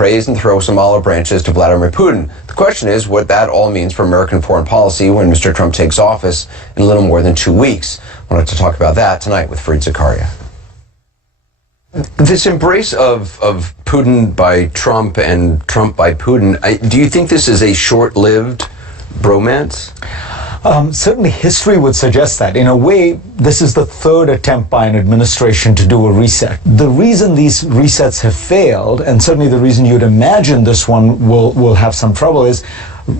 praise and throw some olive branches to Vladimir Putin. The question is what that all means for American foreign policy when Mr. Trump takes office in a little more than 2 weeks. I wanted to talk about that tonight with Fareed Zakaria. This embrace of Putin by Trump and Trump by Putin, do you think this is a short-lived bromance? Certainly history would suggest that. In a way, this is the third attempt by an administration to do a reset. The reason these resets have failed, and certainly the reason you'd imagine this one will have some trouble, is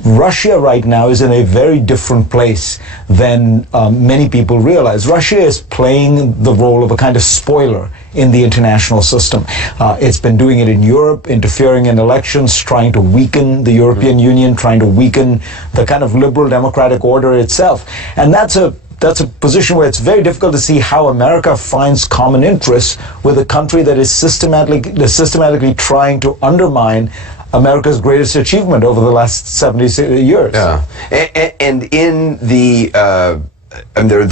Russia right now is in a very different place than many people realize. Russia is playing the role of a kind of spoiler in the international system. It's been doing it in Europe, interfering in elections, trying to weaken the European Union, trying to weaken the kind of liberal democratic order itself. And that's a position where it's very difficult to see how America finds common interests with a country that is systematically trying to undermine America's greatest achievement over the last 70 years. Yeah, and in the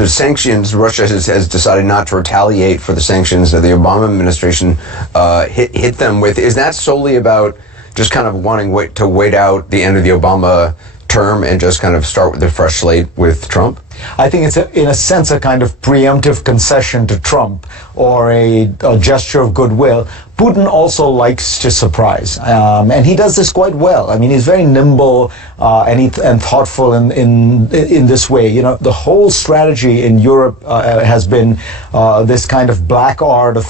sanctions, Russia has decided not to retaliate for the sanctions that the Obama administration hit them with. Is that solely about just kind of wanting to wait out the end of the Obama term and just kind of start with a fresh slate with Trump? I think it's, in a sense, a kind of preemptive concession to Trump or a gesture of goodwill. Putin also likes to surprise, and he does this quite well. I mean, he's very nimble and thoughtful in this way. You know, the whole strategy in Europe has been this kind of black art of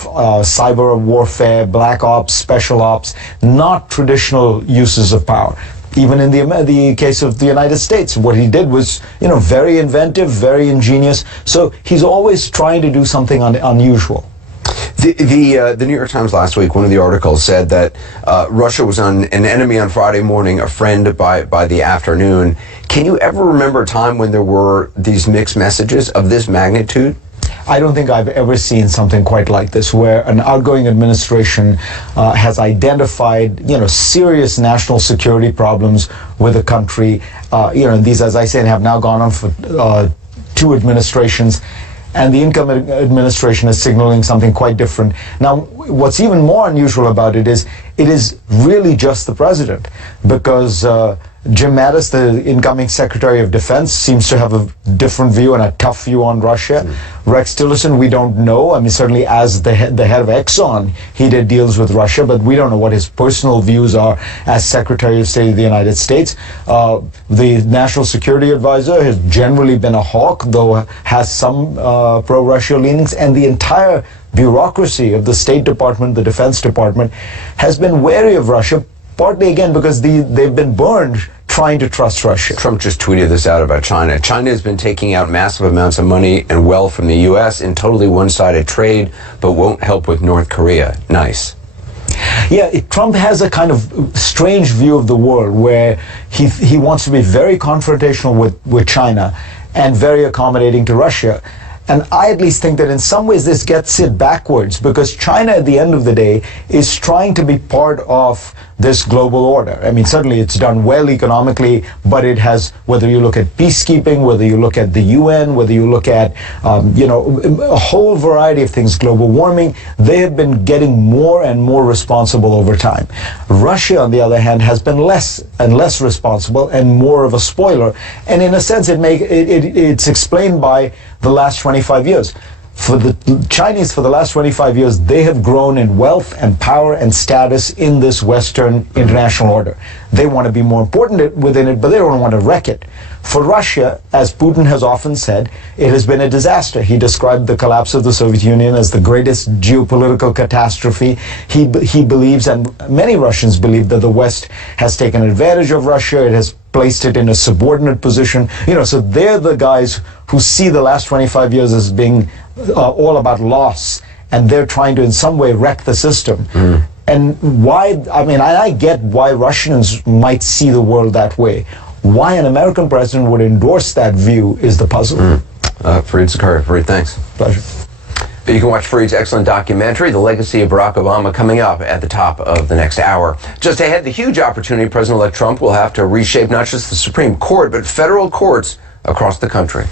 cyber warfare, black ops, special ops, not traditional uses of power. Even in the case of the United States, what he did was, very inventive, very ingenious. So he's always trying to do something unusual. The New York Times last week, one of the articles said that Russia was an enemy on Friday morning, a friend by the afternoon. Can you ever remember a time when there were these mixed messages of this magnitude? I don't think I've ever seen something quite like this, where an outgoing administration has identified, serious national security problems with the country. These, as I said, have now gone on for 2 administrations. And the incoming administration is signaling something quite different. Now, what's even more unusual about it is really just the president, because Jim Mattis, the incoming Secretary of Defense, seems to have a different view and a tough view on Russia. Rex Tillerson, we don't know. I mean, certainly as the head of Exxon, he did deals with Russia, but we don't know what his personal views are as Secretary of State of the United States. The National Security Advisor has generally been a hawk, though has some pro-Russia leanings, and the entire bureaucracy of the State Department, the Defense Department, has been wary of Russia, partly, again, because they've been burned trying to trust Russia. Trump just tweeted this out about China. China has been taking out massive amounts of money and wealth from the U.S. in totally one-sided trade, but won't help with North Korea. Nice. Yeah, Trump has a kind of strange view of the world where he wants to be very confrontational with China and very accommodating to Russia. And I at least think that in some ways this gets it backwards, because China at the end of the day is trying to be part of this global order. I mean, certainly it's done well economically, but it has, whether you look at peacekeeping, whether you look at the UN, whether you look at, a whole variety of things, global warming, they have been getting more and more responsible over time. Russia, on the other hand, has been less and less responsible and more of a spoiler. And in a sense, it's explained by the last 25 years. For the Chinese, for the last 25 years, they have grown in wealth and power and status in this Western international order. They want to be more important within it, but they don't want to wreck it. For Russia, as Putin has often said, it has been a disaster. He described the collapse of the Soviet Union as the greatest geopolitical catastrophe. He believes, and many Russians believe, that the West has taken advantage of Russia. It has placed it in a subordinate position. So they're the guys who see the last 25 years as being all about loss, and they're trying to in some way wreck the system. And why, I get why Russians might see the world that way. Why an American president would endorse that view is the puzzle. Fareed Zakaria. Fareed, thanks. Pleasure. You can watch Fareed's excellent documentary, The Legacy of Barack Obama, coming up at the top of the next hour. Just ahead, the huge opportunity President-elect Trump will have to reshape not just the Supreme Court, but federal courts across the country.